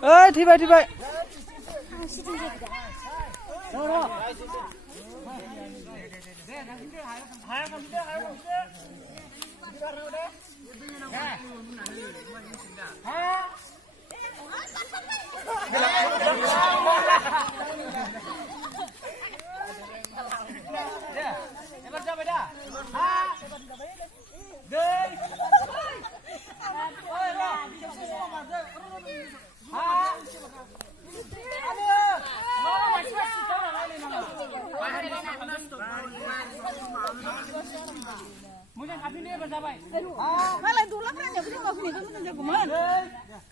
ơi thì vậy malah dulu kan ya punya kopi kan punya jagoan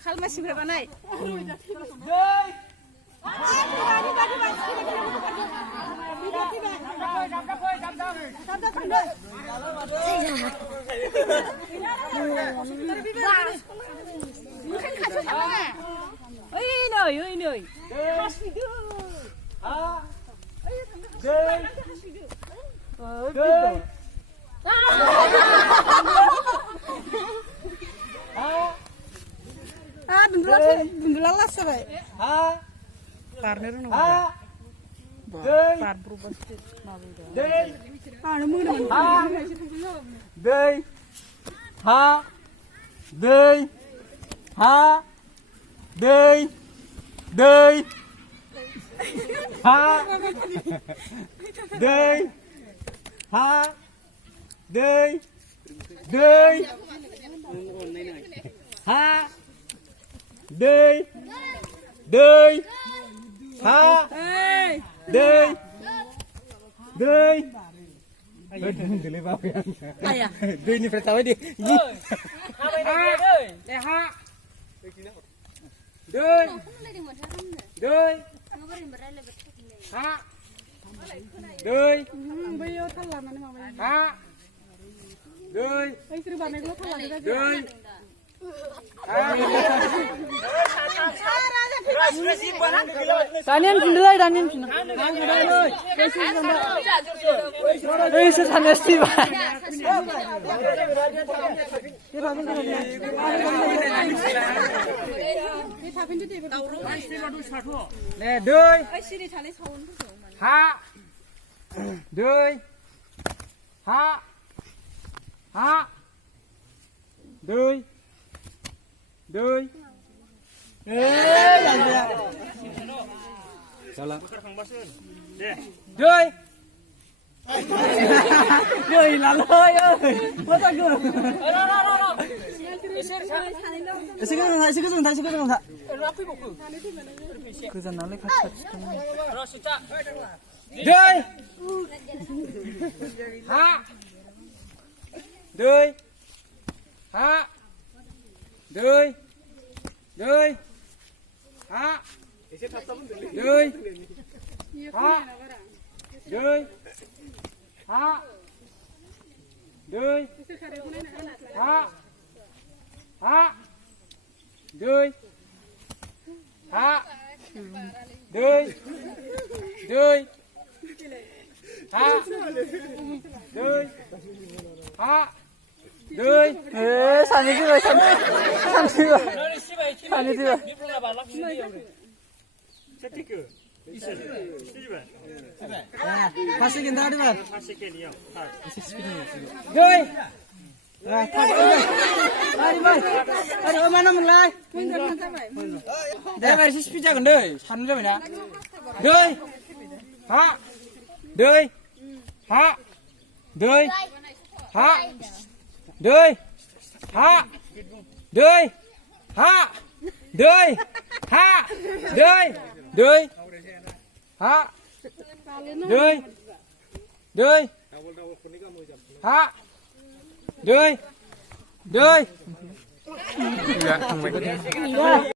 hal masih berapa naik bendulah sampai partner nu part berubah đây ha đây ha đây đây ha đây ha đây đây ha đây đây ha đây đây Dili ba yan? Ayah. Dili ni pertama di. Doi. Doi. Ha. Doi. bayo thala mane mama Ha. Doi. istri bane gulo thala diga Doi. Danian sendiri Danian sendiri. Itu sana sih pak. Nè đôi. Ha. Đôi. Ha. Ha. Đôi. Đôi. Salah. Đôi. Đôi là lôi ơi. Mất tay chưa? Sekarang tak. Cứ dần nó lên phát Đôi. Ha. Đôi. Ha. Đôi. Đôi. Ha. Đôi. Ha. Đôi. Ha. Đôi. Ha. Ha. Đôi. Ha. Đôi. Đôi. Ha. Đôi. Ha. Đôi. Ê, 산이 들어, 산이 들어. 산이 들어. Masih kita ada ber. Doi. Mari mari. Aduh mana mulai? Dah versi pizza kan doi. Sanu dah mana? Doi. Ha. Doi. Ha. Doi. Ha. Doi. Ha. Doi. Ha. Doi. Ha. Doi. Doi. Ha. Doi. Doi. Ha. Doi. Doi. गैया थांबाय